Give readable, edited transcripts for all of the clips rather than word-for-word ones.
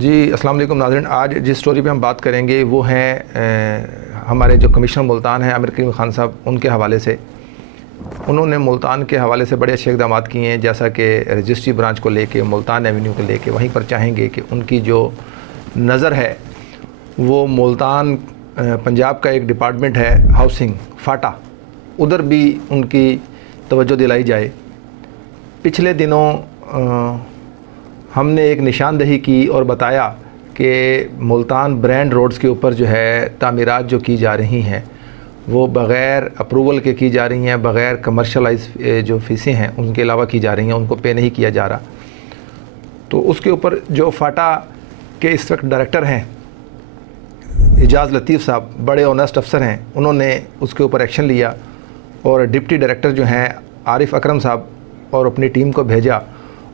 جی السلام علیکم ناظرین، آج جس سٹوری پہ ہم بات کریں گے وہ ہیں ہمارے جو کمشنر ملتان ہیں عامر کریم خان صاحب، ان کے حوالے سے انہوں نے ملتان کے حوالے سے بڑے اچھے اقدامات کیے ہیں، جیسا کہ رجسٹری برانچ کو لے کے، ملتان ایونیو کو لے کے وہیں پر چاہیں گے کہ ان کی جو نظر ہے وہ ملتان پنجاب کا ایک ڈپارٹمنٹ ہے ہاؤسنگ فاٹا، ادھر بھی ان کی توجہ دلائی جائے۔ پچھلے دنوں ہم نے ایک نشاندہی کی اور بتایا کہ ملتان برینڈ روڈز کے اوپر جو ہے تعمیرات جو کی جا رہی ہیں وہ بغیر اپروول کے کی جا رہی ہیں، بغیر کمرشلائز جو فیسیں ہیں ان کے علاوہ کی جا رہی ہیں، ان کو پے نہیں کیا جا رہا۔ تو اس کے اوپر جو فاٹا کے اس وقت ڈائریکٹر ہیں اعجاز لطیف صاحب، بڑے آنیسٹ افسر ہیں، انہوں نے اس کے اوپر ایکشن لیا اور ڈپٹی ڈائریکٹر جو ہیں عارف اکرم صاحب اور اپنی ٹیم کو بھیجا،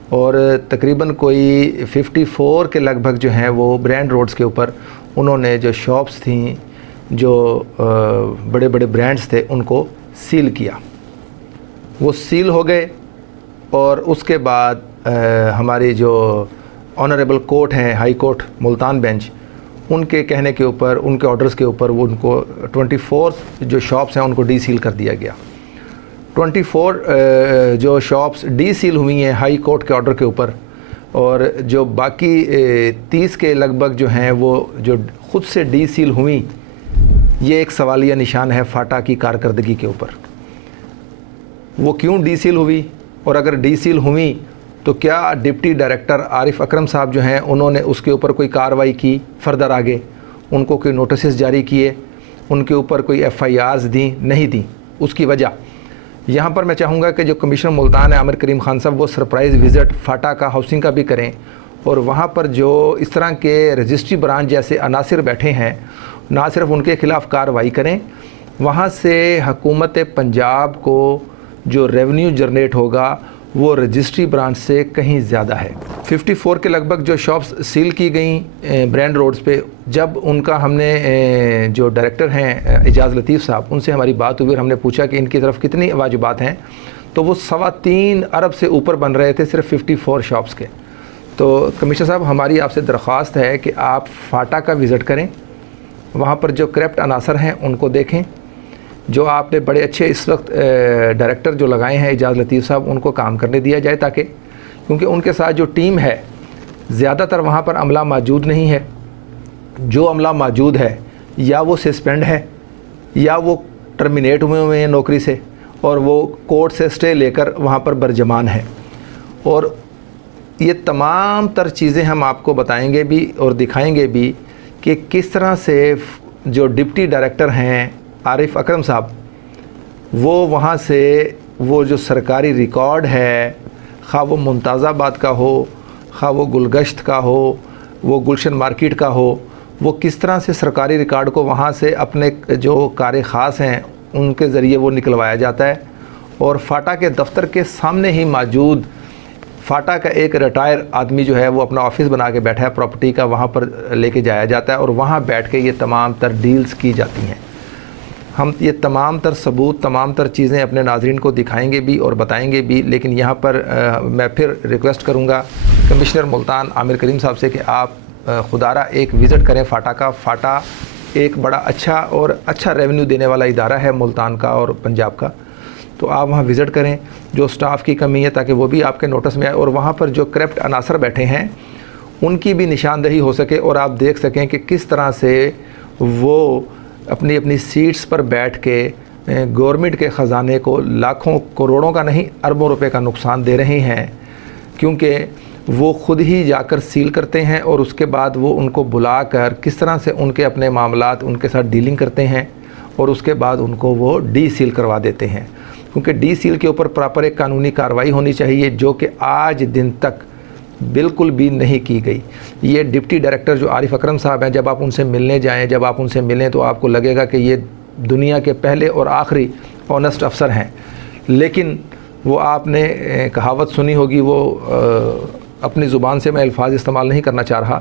اور تقریباً کوئی 54 کے لگ بھگ جو ہیں وہ برینڈ روڈز کے اوپر انہوں نے جو شاپس تھیں، جو بڑے بڑے برانڈز تھے، ان کو سیل کیا۔ وہ سیل ہو گئے اور اس کے بعد ہماری جو آنریبل کورٹ ہیں، ہائی کورٹ ملتان بینچ، ان کے کہنے کے اوپر، ان کے آرڈرز کے اوپر وہ ان کو 24 جو شاپس ہیں ان کو ڈی سیل کر دیا گیا۔ 24 جو شاپس ڈی سیل ہوئی ہیں ہائی کورٹ کے آرڈر کے اوپر، اور جو باقی 30 کے لگ بھگ جو ہیں وہ جو خود سے ڈی سیل ہوئیں، یہ ایک سوالیہ نشان ہے فاٹا کی کارکردگی کے اوپر۔ وہ کیوں ڈی سیل ہوئی، اور اگر ڈی سیل ہوئیں تو کیا ڈپٹی ڈائریکٹر عارف اکرم صاحب جو ہیں انہوں نے اس کے اوپر کوئی کارروائی کی فردر آگے، ان کو کوئی نوٹسز جاری کیے، ان کے اوپر کوئی FIRs دیں؟ نہیں دیں۔ اس کی وجہ یہاں پر میں چاہوں گا کہ جو کمشنر ملتان ہے عامر کریم خان صاحب، وہ سرپرائز وزٹ فاٹا کا ہاؤسنگ کا بھی کریں، اور وہاں پر جو اس طرح کے رجسٹری برانچ جیسے عناصر بیٹھے ہیں نہ صرف ان کے خلاف کارروائی کریں، وہاں سے حکومت پنجاب کو جو ریونیو جنریٹ ہوگا وہ رجسٹری برانچ سے کہیں زیادہ ہے۔ 54 کے لگ بھگ جو شاپس سیل کی گئیں برینڈ روڈز پہ، جب ان کا ہم نے جو ڈائریکٹر ہیں اعجاز لطیف صاحب، ان سے ہماری بات ہوئی اور ہم نے پوچھا کہ ان کی طرف کتنی واجبات ہیں، تو وہ 3.25 ارب سے اوپر بن رہے تھے صرف 54 شاپس کے۔ تو کمشنر صاحب، ہماری آپ سے درخواست ہے کہ آپ فاٹا کا وزٹ کریں، وہاں پر جو کرپٹ عناصر ہیں ان کو دیکھیں، جو آپ نے بڑے اچھے اس وقت ڈائریکٹر جو لگائے ہیں اعجاز لطیف صاحب، ان کو کام کرنے دیا جائے، تاکہ کیونکہ ان کے ساتھ جو ٹیم ہے زیادہ تر وہاں پر عملہ موجود نہیں ہے، جو عملہ موجود ہے یا وہ سسپینڈ ہے یا وہ ٹرمینیٹ ہوئے ہیں نوکری سے، اور وہ کورٹ سے اسٹے لے کر وہاں پر برجمان ہے۔ اور یہ تمام تر چیزیں ہم آپ کو بتائیں گے بھی اور دکھائیں گے بھی کہ کس طرح سے جو ڈپٹی ڈائریکٹر ہیں عارف اکرم صاحب، وہ وہاں سے وہ جو سرکاری ریکارڈ ہے، خواہ وہ ممتاز آباد کا ہو، خواہ وہ گلگشت کا ہو، وہ گلشن مارکیٹ کا ہو، وہ کس طرح سے سرکاری ریکارڈ کو وہاں سے اپنے جو کار خاص ہیں ان کے ذریعے وہ نکلوایا جاتا ہے، اور فاٹا کے دفتر کے سامنے ہی موجود فاٹا کا ایک ریٹائر آدمی جو ہے وہ اپنا آفس بنا کے بیٹھا ہے پراپرٹی کا، وہاں پر لے کے جایا جاتا ہے، اور وہاں بیٹھ کے یہ تمام تر ڈیلز کی جاتی ہیں۔ ہم یہ تمام تر ثبوت، تمام تر چیزیں اپنے ناظرین کو دکھائیں گے بھی اور بتائیں گے بھی، لیکن یہاں پر میں پھر ریکویسٹ کروں گا کمشنر ملتان عامر کریم صاحب سے کہ آپ خدارہ ایک وزٹ کریں فاٹا کا۔ فاٹا ایک بڑا اچھا ریونیو دینے والا ادارہ ہے ملتان کا اور پنجاب کا، تو آپ وہاں وزٹ کریں۔ جو سٹاف کی کمی ہے تاکہ وہ بھی آپ کے نوٹس میں آئے، اور وہاں پر جو کرپٹ عناصر بیٹھے ہیں ان کی بھی نشاندہی ہو سکے، اور آپ دیکھ سکیں کہ کس طرح سے وہ اپنی سیٹس پر بیٹھ کے گورنمنٹ کے خزانے کو لاکھوں کروڑوں کا نہیں اربوں روپے کا نقصان دے رہے ہیں، کیونکہ وہ خود ہی جا کر سیل کرتے ہیں، اور اس کے بعد وہ ان کو بلا کر کس طرح سے ان کے اپنے معاملات ان کے ساتھ ڈیلنگ کرتے ہیں، اور اس کے بعد ان کو وہ ڈی سیل کروا دیتے ہیں، کیونکہ ڈی سیل کے اوپر پراپر ایک قانونی کارروائی ہونی چاہیے، جو کہ آج دن تک بالکل بھی نہیں کی گئی۔ یہ ڈپٹی ڈائریکٹر جو عارف اکرم صاحب ہیں، جب آپ ان سے ملنے جائیں، جب آپ ان سے ملیں تو آپ کو لگے گا کہ یہ دنیا کے پہلے اور آخری آنیسٹ افسر ہیں، لیکن وہ آپ نے کہاوت سنی ہوگی، وہ اپنی زبان سے میں الفاظ استعمال نہیں کرنا چاہ رہا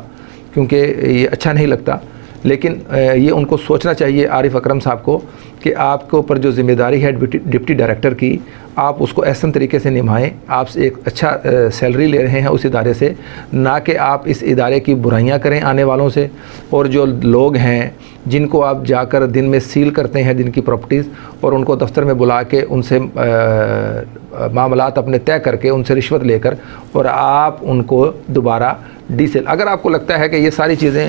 کیونکہ یہ اچھا نہیں لگتا، لیکن یہ ان کو سوچنا چاہیے عارف اکرم صاحب کو کہ آپ کے اوپر جو ذمہ داری ہے ڈپٹی ڈائریکٹر کی، آپ اس کو احسن طریقے سے نبھائیں. آپ سے ایک اچھا سیلری لے رہے ہیں اس ادارے سے، نہ کہ آپ اس ادارے کی برائیاں کریں آنے والوں سے. اور جو لوگ ہیں جن کو آپ جا کر دن میں سیل کرتے ہیں جن کی پراپرٹیز، اور ان کو دفتر میں بلا کے ان سے معاملات اپنے طے کر کے ان سے رشوت لے کر، اور آپ ان کو دوبارہ ڈی سیل. اگر آپ کو لگتا ہے کہ یہ ساری چیزیں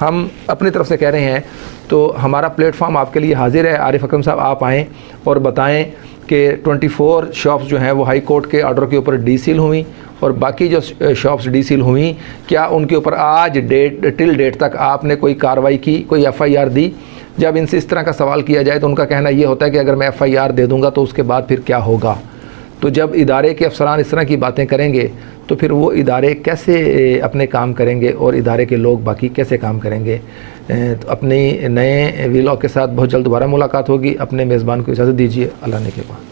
ہم اپنی طرف سے کہہ رہے ہیں تو ہمارا پلیٹ فارم آپ کے لیے حاضر ہے. عارف اکرم صاحب آپ آئیں اور بتائیں کہ 24 شاپس جو ہیں وہ ہائی کورٹ کے آرڈر کے اوپر ڈی سیل ہوئیں، اور باقی جو شاپس ڈی سیل ہوئیں کیا ان کے اوپر آج ٹل ڈیٹ تک آپ نے کوئی کارروائی کی، کوئی ایف آئی آر دی؟ جب ان سے اس طرح کا سوال کیا جائے تو ان کا کہنا یہ ہوتا ہے کہ اگر میں ایف آئی آر دے دوں گا تو اس کے بعد پھر کیا ہوگا. تو جب ادارے کے افسران اس طرح کی باتیں کریں گے تو پھر وہ ادارے کیسے اپنے کام کریں گے اور ادارے کے لوگ باقی کیسے کام کریں گے؟ تو اپنی نئے ویلاگ کے ساتھ بہت جلد دوبارہ ملاقات ہوگی. اپنے میزبان کو اجازت دیجیے. اللہ نے کے بعد.